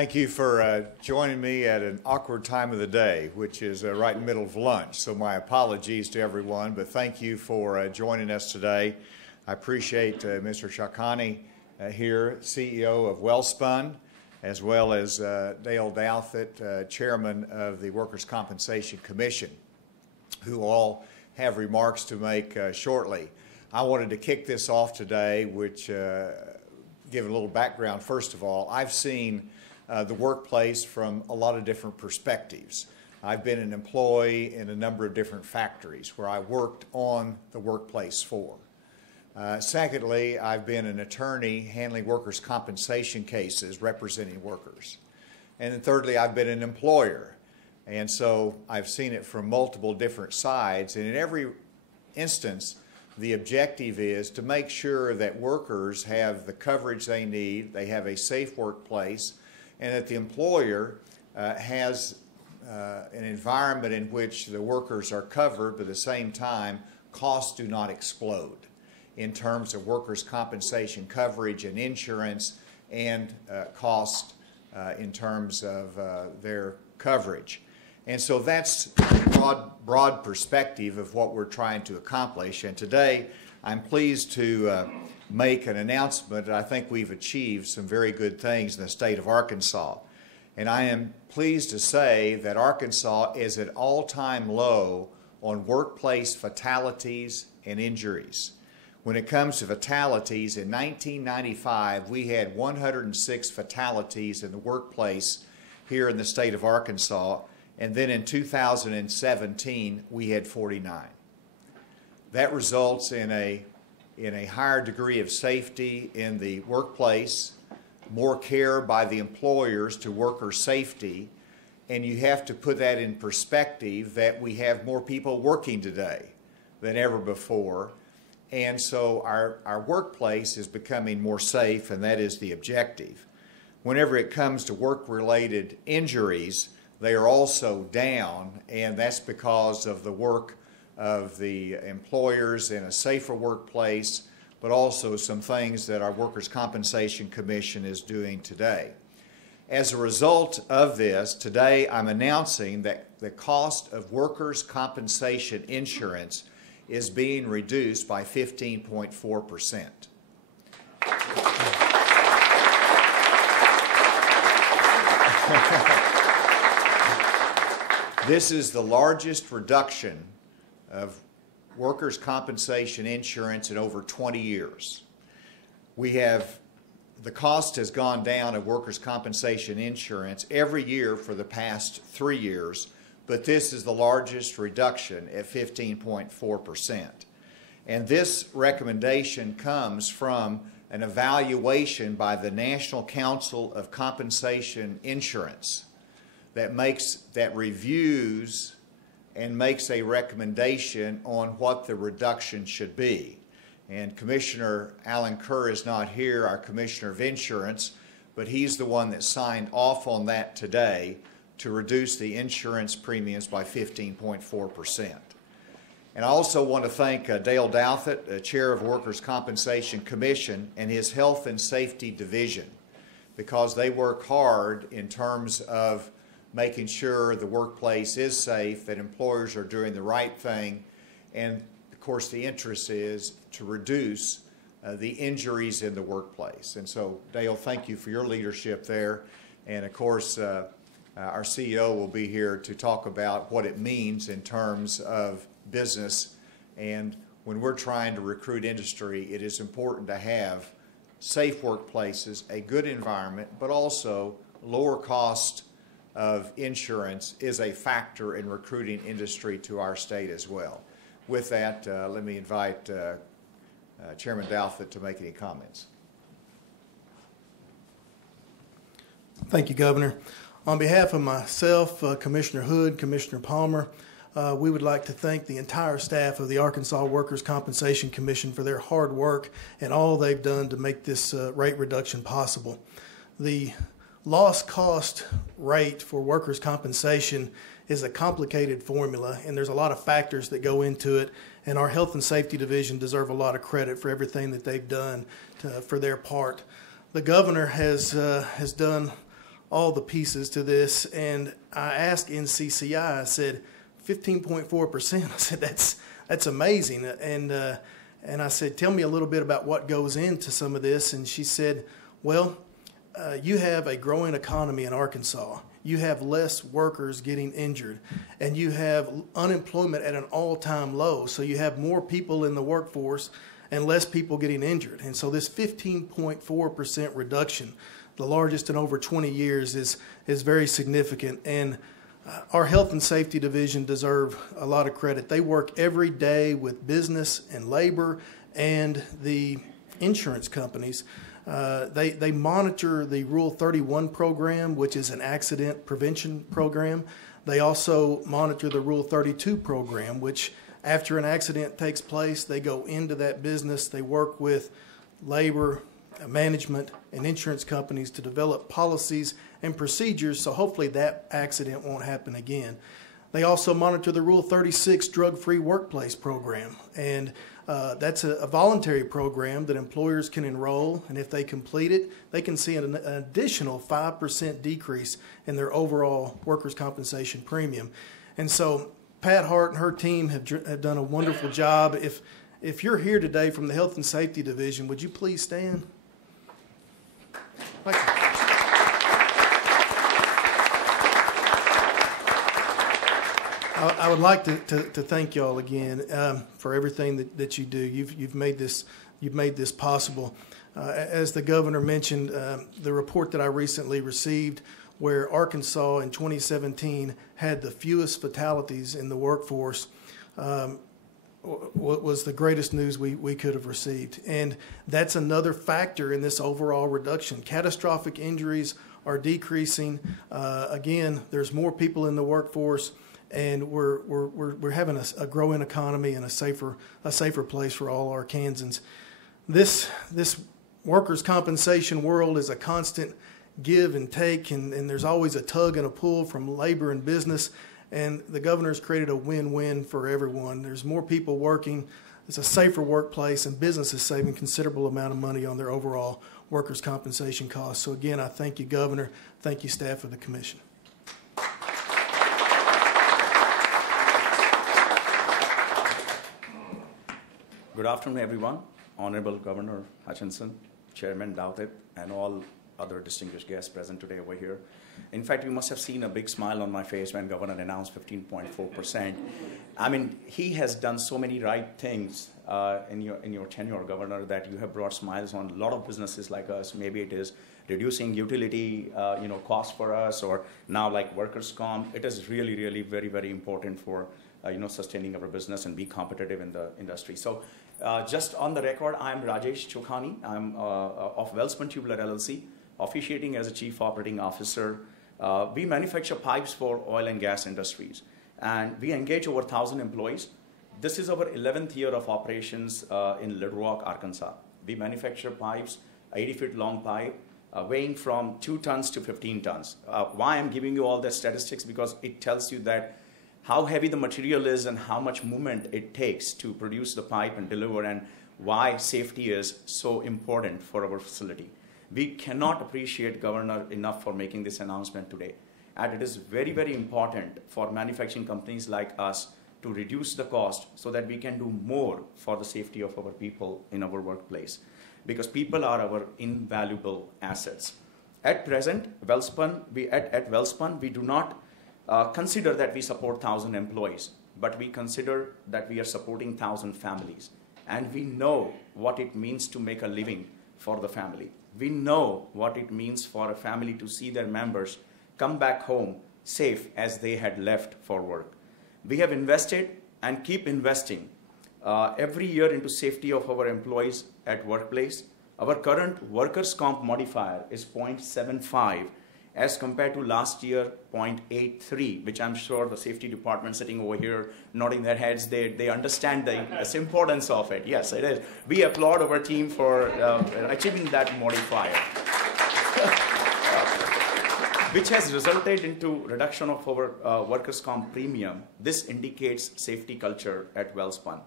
Thank you for joining me at an awkward time of the day, which is right in the middle of lunch. So my apologies to everyone, but thank you for joining us today. I appreciate Mr. Shakani here, CEO of Wellspun, as well as Dale Douthit, Chairman of the Workers' Compensation Commission, who all have remarks to make shortly. I wanted to kick this off today, which give a little background. First of all, I've seen the workplace from a lot of different perspectives. I've been an employee in a number of different factories where I worked on the workplace floor. Secondly, I've been an attorney handling workers' compensation cases representing workers. And then thirdly, I've been an employer. And so I've seen it from multiple different sides. And in every instance, the objective is to make sure that workers have the coverage they need, they have a safe workplace, and that the employer has an environment in which the workers are covered, but at the same time, costs do not explode in terms of workers' compensation coverage and insurance and cost in terms of their coverage. And so that's a broad perspective of what we're trying to accomplish. And today, I'm pleased to make an announcement that I think we've achieved some very good things in the state of Arkansas. And I am pleased to say that Arkansas is at all-time low on workplace fatalities and injuries. When it comes to fatalities, in 1995, we had 106 fatalities in the workplace here in the state of Arkansas, and then in 2017, we had 49. That results in a higher degree of safety in the workplace, more care by the employers to worker safety, and you have to put that in perspective that we have more people working today than ever before, and so our workplace is becoming more safe, and that is the objective. Whenever it comes to work-related injuries, they are also down, and that's because of the work of the employers in a safer workplace, but also some things that our Workers' Compensation Commission is doing today. As a result of this, today I'm announcing that the cost of workers' compensation insurance is being reduced by 15.4%. This is the largest reduction of workers' compensation insurance in over 20 years. The cost has gone down of workers' compensation insurance every year for the past 3 years, but this is the largest reduction at 15.4%. And this recommendation comes from an evaluation by the National Council of Compensation Insurance that reviews and makes a recommendation on what the reduction should be. And Commissioner Alan Kerr is not here, our Commissioner of Insurance, but he's the one that signed off on that today to reduce the insurance premiums by 15.4%. And I also want to thank Dale Douthit, Chair of Workers' Compensation Commission, and his Health and Safety Division, because they work hard in terms of making sure the workplace is safe, that employers are doing the right thing, and of course the interest is to reduce the injuries in the workplace. And so, Dale, thank you for your leadership there, and of course our CEO will be here to talk about what it means in terms of business, and when we're trying to recruit industry, it is important to have safe workplaces, a good environment, but also lower cost of insurance is a factor in recruiting industry to our state as well. With that, let me invite Chairman Douthit to make any comments. Thank you, Governor. On behalf of myself, Commissioner Hood, Commissioner Palmer, we would like to thank the entire staff of the Arkansas Workers' Compensation Commission for their hard work and all they've done to make this rate reduction possible. The loss cost rate for workers' compensation is a complicated formula, and there's a lot of factors that go into it, and our Health and Safety Division deserve a lot of credit for everything that they've done for their part. The governor has done all the pieces to this, and I asked NCCI, I said, 15.4%. I said, that's amazing. And I said, tell me a little bit about what goes into some of this. And she said, well, you have a growing economy in Arkansas. You have less workers getting injured, and you have unemployment at an all-time low. So you have more people in the workforce and less people getting injured. And so this 15.4% reduction, the largest in over 20 years, is very significant. And our Health and Safety Division deserve a lot of credit. They work every day with business and labor and the insurance companies. They monitor the Rule 31 program, which is an accident prevention program. They also monitor the Rule 32 program, which after an accident takes place, they go into that business. They work with labor, management, and insurance companies to develop policies and procedures so hopefully that accident won't happen again. They also monitor the Rule 36 drug-free workplace program, and that's a voluntary program that employers can enroll, and if they complete it, they can see an additional 5% decrease in their overall workers' compensation premium. And so Pat Hart and her team have done a wonderful job. If you're here today from the Health and Safety Division, would you please stand? Thank you. I would like to thank y'all again for everything that you do. You've made this possible. As the governor mentioned, the report that I recently received, where Arkansas in 2017 had the fewest fatalities in the workforce, was the greatest news we could have received. And that's another factor in this overall reduction. Catastrophic injuries are decreasing. Again, there's more people in the workforce, and we're having a growing economy and a safer place for all Arkansans. This workers' compensation world is a constant give and take, and there's always a tug and a pull from labor and business, and the governor's created a win-win for everyone. There's more people working, it's a safer workplace, and business is saving considerable amount of money on their overall workers' compensation costs. So again, I thank you, Governor. Thank you, staff of the commission. Good afternoon, everyone. Honorable Governor Hutchinson, Chairman Douthit, and all other distinguished guests present today over here. In fact, you must have seen a big smile on my face when Governor announced 15.4%. I mean, he has done so many right things in your tenure, Governor, that you have brought smiles on a lot of businesses like us. Maybe it is reducing utility costs for us, or now like workers' comp. It is really, really very, very important for sustaining our business and be competitive in the industry. So just on the record, I'm Rajesh Chokhani. I'm of Wellspun Tubular LLC, officiating as a Chief Operating Officer. We manufacture pipes for oil and gas industries, and we engage over 1,000 employees. This is our 11th year of operations in Little Rock, Arkansas. We manufacture pipes, 80-foot long pipe, weighing from 2 tons to 15 tons. Why I'm giving you all the statistics? Because it tells you that how heavy the material is and how much movement it takes to produce the pipe and deliver, and why safety is so important for our facility. We cannot appreciate Governor enough for making this announcement today. And it is very, very important for manufacturing companies like us to reduce the cost so that we can do more for the safety of our people in our workplace. Because people are our invaluable assets. At present, Wellspun, at Wellspun, we do not consider that we support 1,000 employees, but we consider that we are supporting 1,000 families. And we know what it means to make a living for the family. We know what it means for a family to see their members come back home safe as they had left for work. We have invested and keep investing every year into safety of our employees at workplace. Our current workers' comp modifier is 0.75 as compared to last year 0.83, which I'm sure the safety department sitting over here nodding their heads, they understand the importance of it. Yes, it is. We applaud our team for achieving that modifier, which has resulted into reduction of our workers' comp premium. This indicates safety culture at Wellspun.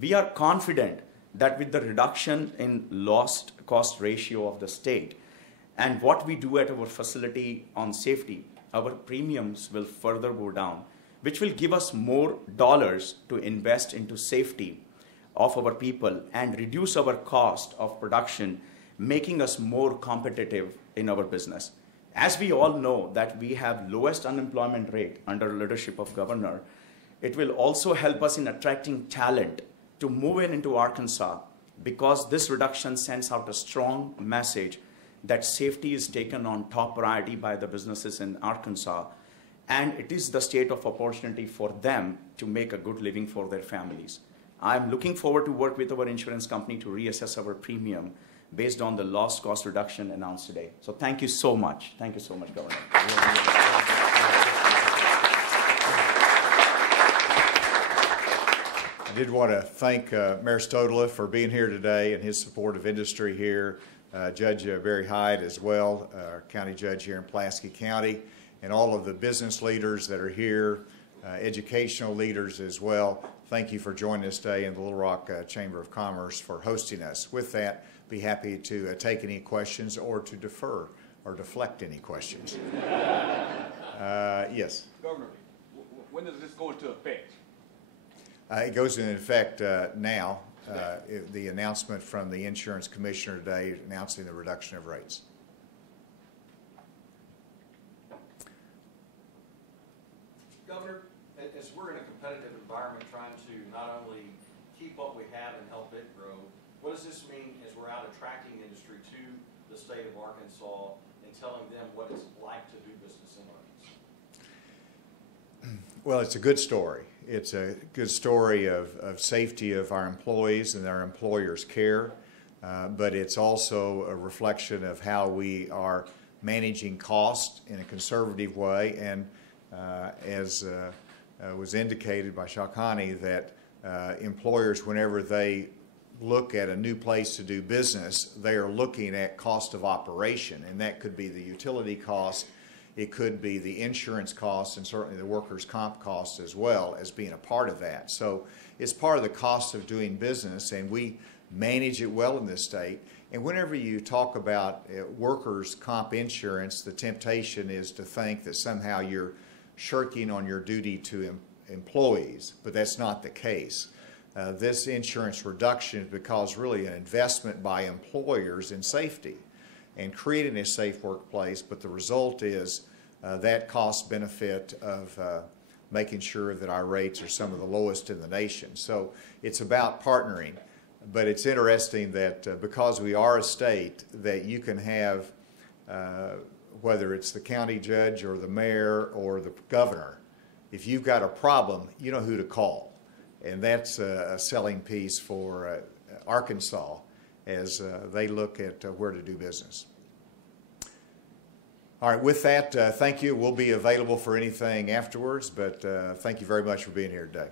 We are confident that with the reduction in lost cost ratio of the state, and what we do at our facility on safety, our premiums will further go down, which will give us more dollars to invest into safety of our people and reduce our cost of production, making us more competitive in our business. As we all know that we have lowest unemployment rate under leadership of governor, it will also help us in attracting talent to move into Arkansas, because this reduction sends out a strong message that safety is taken on top priority by the businesses in Arkansas, and it is the state of opportunity for them to make a good living for their families. I'm looking forward to work with our insurance company to reassess our premium based on the loss cost reduction announced today. So thank you so much. Thank you so much, Governor. I did want to thank Mayor Stodola for being here today and his support of industry here, Judge Barry Hyde as well, our county judge here in Pulaski County, and all of the business leaders that are here, educational leaders as well. Thank you for joining us today, in the Little Rock Chamber of Commerce for hosting us. With that, be happy to take any questions or to defer or deflect any questions. Yes? Governor, when does this go into effect? It goes into effect now. The announcement from the insurance commissioner today announcing the reduction of rates. Governor, as we're in a competitive environment trying to not only keep what we have and help it grow, what does this mean as we're out attracting industry to the state of Arkansas and telling them what it's like to do business in Arkansas? Well, it's a good story. It's a good story of safety of our employees and our employers' care, but it's also a reflection of how we are managing costs in a conservative way, and as was indicated by Shakani, that employers, whenever they look at a new place to do business, they are looking at cost of operation, and that could be the utility cost, it could be the insurance costs, and certainly the workers' comp costs as well as being a part of that. So it's part of the cost of doing business, and we manage it well in this state. And whenever you talk about workers' comp insurance, the temptation is to think that somehow you're shirking on your duty to employees, but that's not the case. This insurance reduction is because really an investment by employers in safety and creating a safe workplace, but the result is that cost benefit of making sure that our rates are some of the lowest in the nation. So it's about partnering, but it's interesting that because we are a state, that you can have, whether it's the county judge or the mayor or the governor, if you've got a problem, you know who to call. And that's a selling piece for Arkansas as they look at where to do business. All right, with that, thank you. We'll be available for anything afterwards, but thank you very much for being here today.